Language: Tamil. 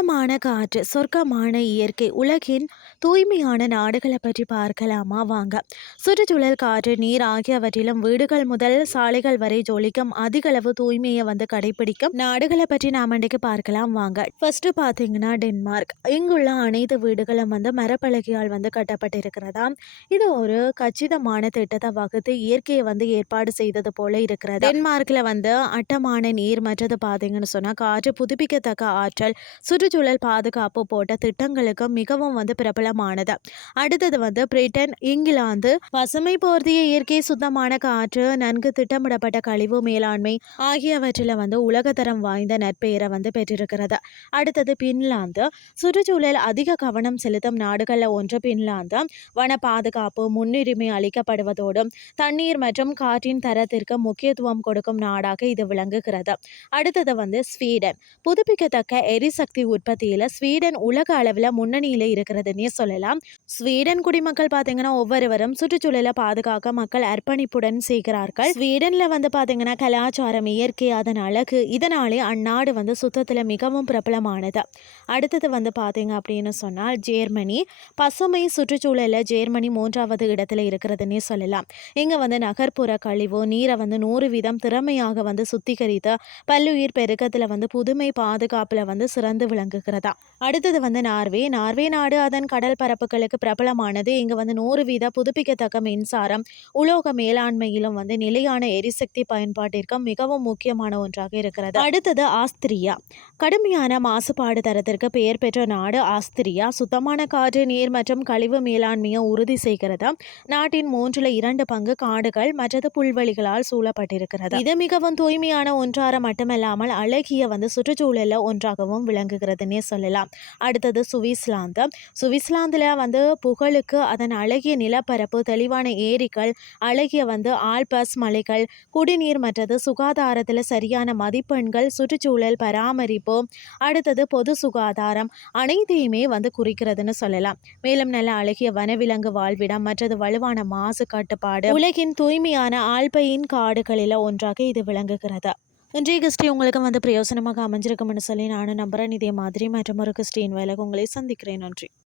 சுத்தமான காற்று, சொர்க்கமான இயற்கை, உலகின் தூய்மையான நாடுகளை பற்றி பார்க்கலாமா வாங்க. சுற்றுச்சூழல், காற்று, நீர் ஆகியவற்றிலும் வீடுகள் முதல் சாலைகள் வரை ஜொலிக்கும் அதிகளவு தூய்மையை கடைபிடிக்கும் நாடுகளை பற்றி நாம் இன்றைக்கு பார்க்கலாம் வாங்க. ஃபர்ஸ்ட் பார்த்தீங்கன்னா டென்மார்க். இங்குள்ள அனைத்து வீடுகளும் மரப்பலகையால் கட்டப்பட்டிருக்கிறதா. இது ஒரு கச்சிதமான திட்டத்தை வகுத்து இயற்கையை ஏற்பாடு செய்தது போல இருக்கிறது. டென்மார்க்ல அட்டமான நீர், மற்றது பார்த்தீங்கன்னு சொன்னா காற்று, புதுப்பிக்கத்தக்க ஆற்றல், சுற்றுச்சூழல் பாதுகாப்பு போட்ட திட்டங்களுக்கு மிகவும் பிரபலமானது. அடுத்தது பிரிட்டன், இங்கிலாந்து. பசுமை போர்த்திய இயற்கை, சுத்தமான காற்று, நன்கு திட்டமிடப்பட்ட கழிவு மேலாண்மை ஆகியவற்றில் உலகத்தரம் வாய்ந்த நற்பெயரை பெற்றிருக்கிறது. அடுத்தது பின்லாந்து. சுற்றுச்சூழல் அதிக கவனம் செலுத்தும் நாடுகளில் ஒன்று பின்லாந்து. வன பாதுகாப்பு முன்னுரிமை அளிக்கப்படுவதோடு தண்ணீர் மற்றும் காற்றின் தரத்திற்கு முக்கியத்துவம் கொடுக்கும் நாடாக இது விளங்குகிறது. அடுத்தது ஸ்வீடன். புதுப்பிக்கத்தக்க எரிசக்தி உற்பத்தியில ஸ்வீடன் உலக அளவில் முன்னணியில இருக்கிறதுன்னே சொல்லலாம். ஸ்வீடன் குடிமக்கள் பார்த்தீங்கன்னா ஒவ்வொருவரும் சுற்றுச்சூழலை பாதுகாக்க மக்கள் அர்ப்பணிப்புடன் செய்கிறார்கள். ஸ்வீடன்ல பார்த்தீங்கன்னா கலாச்சாரம், இயற்கை, அதன் அழகு, இதனாலே அந்நாடு சுத்தத்தில் மிகவும் பிரபலமானது. அடுத்தது பார்த்தீங்க அப்படின்னு சொன்னால் ஜெர்மனி. பசுமை சுற்றுச்சூழலில் ஜெர்மனி 3வது இடத்துல இருக்கிறதுன்னே சொல்லலாம். இங்க நகர்ப்புற கழிவு நீரை 100% திறமையாக சுத்திகரித்து பல்லுயிர் பெருக்கத்தில் புதுமை பாதுகாப்புல சிறந்து விளங்குகிறதா. அடுத்தது நார்வே. நார்வே நாடு அதன் கடல் பரப்புகளுக்கு பிரபலமானது. இங்க 100% புதுப்பிக்கத்தக்க மின்சாரம், உலோக மேலாண்மையிலும் நிலையான எரிசக்தி பயன்பாட்டிற்கு மிகவும் முக்கியமான ஒன்றாக இருக்கிறது. அடுத்தது ஆஸ்திரியா. கடுமையான மாசுபாடு தரத்திற்கு பெயர் பெற்ற நாடு ஆஸ்திரியா. சுத்தமான காற்று, நீர் மற்றும் கழிவு மேலாண்மையை உறுதி செய்கிறது. நாட்டின் 2/3 பங்கு காடுகள் மற்றது புல்வெளிகளால் சூழப்பட்டிருக்கிறது. இது மிகவும் தூய்மையான ஒன்றார மட்டுமல்லாமல் அழகிய சுற்றுச்சூழல்ல ஒன்றாகவும் விளங்குகிறதுன்னே சொல்லலாம். அடுத்தது சுவிட்சர்லாந்து. சுவிட்சர்லாந்துல புகழுக்கு அதன் அழகிய நிலப்பரப்பு, தெளிவான ஏரிகள், அழகிய ஆல்பஸ் மலைகள், குடிநீர் மற்றது சுகாதாரத்தில் சரியான மதிப்பெண்கள், சுற்றுச்சூழல் பராமரிப்பு, அடுத்தது பொது சுகாதாரம் அனைத்தையுமே குறிக்கிறதுன்னு சொல்லலாம். மேலும் நல்ல அழகிய வனவிலங்கு வாழ்விடம், மற்றது வலுவான மாசு கட்டுப்பாடு, உலகின் தூய்மையான ஆல்பைன் காடுகளில் ஒன்றாக இது விளங்குகிறது. இன்றைய கிறிஸ்டி உங்களுக்கு பிரயோசனமாக அமைஞ்சிருக்கும்னு சொல்லி நானும் நம்புறேன். இதே மாதிரி மற்றும் ஒரு கிறிஸ்டின் வேலைக்கு உங்களை சந்திக்கிறேன். நன்றி.